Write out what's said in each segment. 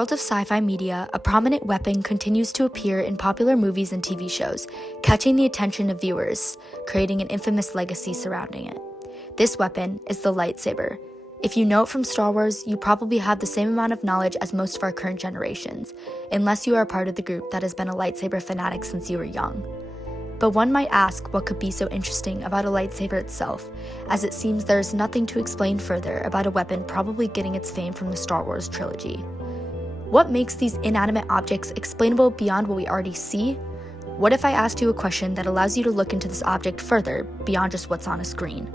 world of sci-fi media, a prominent weapon continues to appear in popular movies and TV shows, catching the attention of viewers, creating an infamous legacy surrounding it. This weapon is the lightsaber. If you know it from Star Wars, you probably have the same amount of knowledge as most of our current generations, unless you are a part of the group that has been a lightsaber fanatic since you were young. But one might ask what could be so interesting about a lightsaber itself, as it seems there is nothing to explain further about a weapon probably getting its fame from the Star Wars trilogy. What makes these inanimate objects explainable beyond what we already see? What if I asked you a question that allows you to look into this object further, beyond just what's on a screen?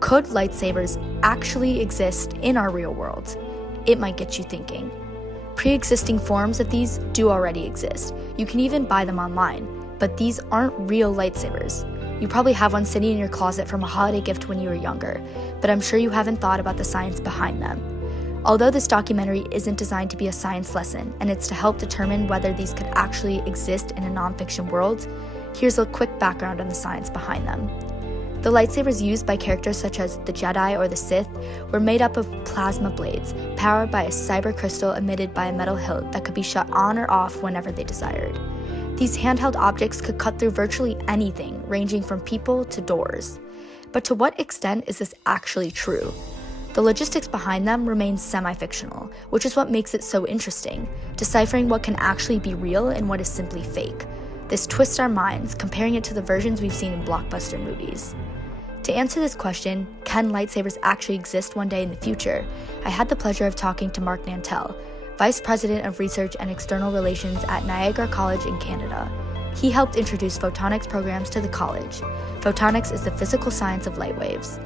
Could lightsabers actually exist in our real world? It might get you thinking. Pre-existing forms of these do already exist. You can even buy them online, but these aren't real lightsabers. You probably have one sitting in your closet from a holiday gift when you were younger, but I'm sure you haven't thought about the science behind them. Although this documentary isn't designed to be a science lesson, and it's to help determine whether these could actually exist in a nonfiction world, here's a quick background on the science behind them. The lightsabers used by characters such as the Jedi or the Sith were made up of plasma blades, powered by a cyber crystal emitted by a metal hilt that could be shut on or off whenever they desired. These handheld objects could cut through virtually anything, ranging from people to doors. But to what extent is this actually true? The logistics behind them remain semi-fictional, which is what makes it so interesting, deciphering what can actually be real and what is simply fake. This twists our minds, comparing it to the versions we've seen in blockbuster movies. To answer this question, can lightsabers actually exist one day in the future? I had the pleasure of talking to Mark Nantel, Vice President of Research and External Relations at Niagara College in Canada. He helped introduce photonics programs to the college. Photonics is the physical science of light waves.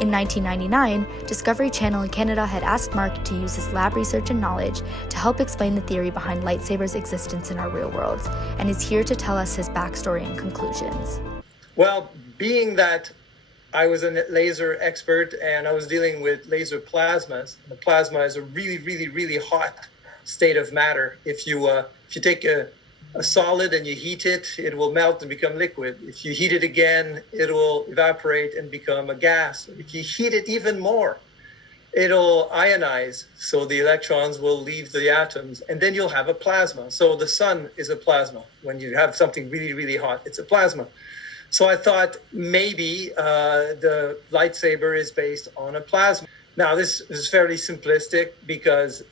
In 1999, Discovery Channel in Canada had asked Mark to use his lab research and knowledge to help explain the theory behind lightsabers' existence in our real worlds, and is here to tell us his backstory and conclusions. Well, being that I was a laser expert and I was dealing with laser plasmas. The plasma is a really, really, really hot state of matter. If you take a solid and you heat it, it will melt and become liquid. If you heat it again, it will evaporate and become a gas. If you heat it even more, it'll ionize. So the electrons will leave the atoms and then you'll have a plasma. So the sun is a plasma. When you have something really, really hot, it's a plasma. So I thought maybe the lightsaber is based on a plasma. Now, this is fairly simplistic because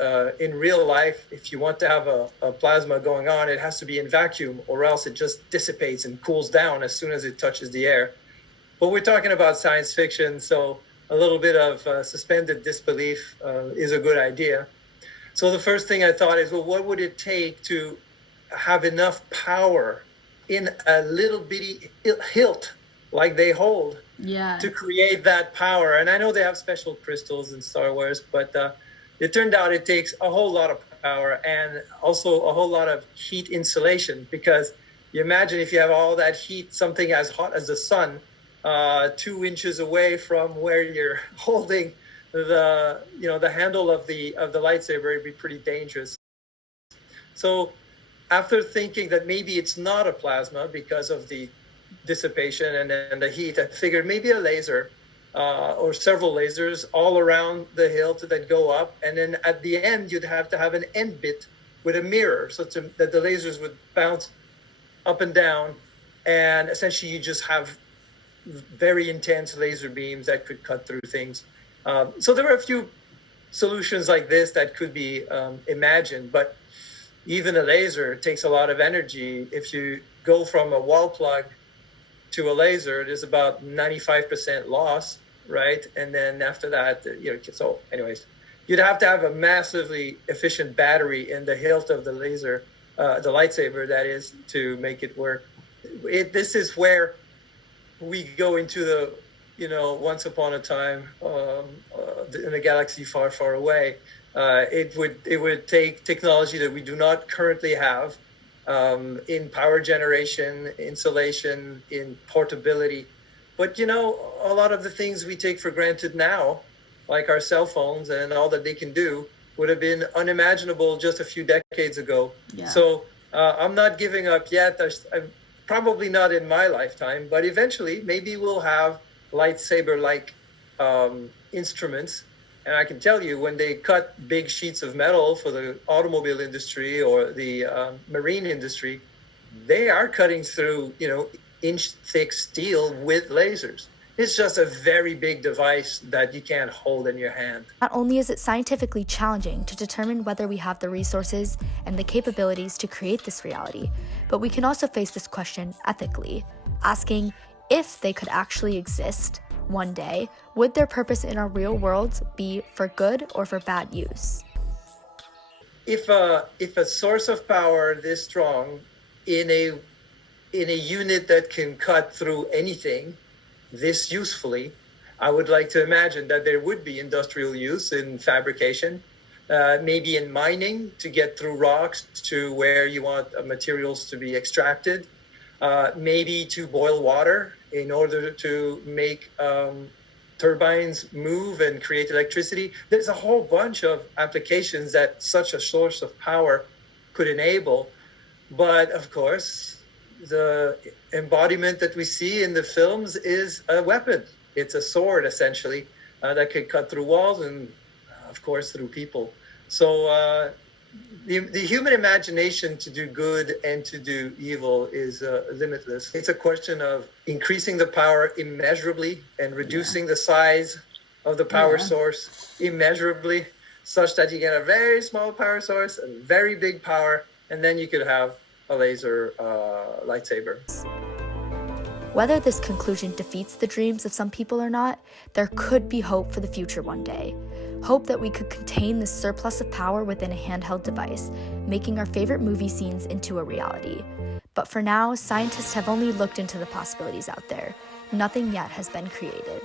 in real life, if you want to have a plasma going on, it has to be in vacuum or else it just dissipates and cools down as soon as it touches the air. But we're talking about science fiction, so a little bit of suspended disbelief is a good idea. So the first thing I thought is, well, what would it take to have enough power in a little bitty hilt like they hold to create that power? And I know they have special crystals in Star Wars, but it turned out it takes a whole lot of power and also a whole lot of heat insulation, because you imagine if you have all that heat, something as hot as the sun, 2 inches away from where you're holding the handle of the lightsaber, it'd be pretty dangerous. So after thinking that maybe it's not a plasma because of the dissipation and the heat, I figured maybe a laser or several lasers all around the hilt that go up. And then at the end, you'd have to have an end bit with a mirror so that the lasers would bounce up and down. And essentially, you just have very intense laser beams that could cut through things. So there were a few solutions like this that could be imagined, but even a laser takes a lot of energy. If you go from a wall plug to a laser, there's about 95% loss, right? And then after that, so anyways, you'd have to have a massively efficient battery in the hilt of the laser, the lightsaber, that is, to make it work. This is where we go into the, once upon a time in a galaxy far, far away. It would take technology that we do not currently have in power generation, insulation, in portability. But, a lot of the things we take for granted now, like our cell phones and all that they can do, would have been unimaginable just a few decades ago. Yeah. So I'm not giving up yet. I'm probably not in my lifetime, but eventually maybe we'll have lightsaber-like instruments And I can tell you, when they cut big sheets of metal for the automobile industry or the marine industry, they are cutting through, inch thick steel with lasers. It's just a very big device that you can't hold in your hand. Not only is it scientifically challenging to determine whether we have the resources and the capabilities to create this reality, but we can also face this question ethically, asking if they could actually exist one day, would their purpose in our real world be for good or for bad use? If a source of power this strong in a unit that can cut through anything this usefully, I would like to imagine that there would be industrial use in fabrication, maybe in mining to get through rocks to where you want materials to be extracted, maybe to boil water in order to make turbines move and create electricity. There's a whole bunch of applications that such a source of power could enable. But of course, the embodiment that we see in the films is a weapon. It's a sword, essentially, that could cut through walls and, of course, through people. So the human imagination to do good and to do evil is limitless. It's a question of increasing the power immeasurably and reducing the size of the power source immeasurably, such that you get a very small power source, a very big power, and then you could have a laser lightsaber. Whether this conclusion defeats the dreams of some people or not, there could be hope for the future one day. Hope that we could contain this surplus of power within a handheld device, making our favorite movie scenes into a reality. But for now, scientists have only looked into the possibilities out there. Nothing yet has been created.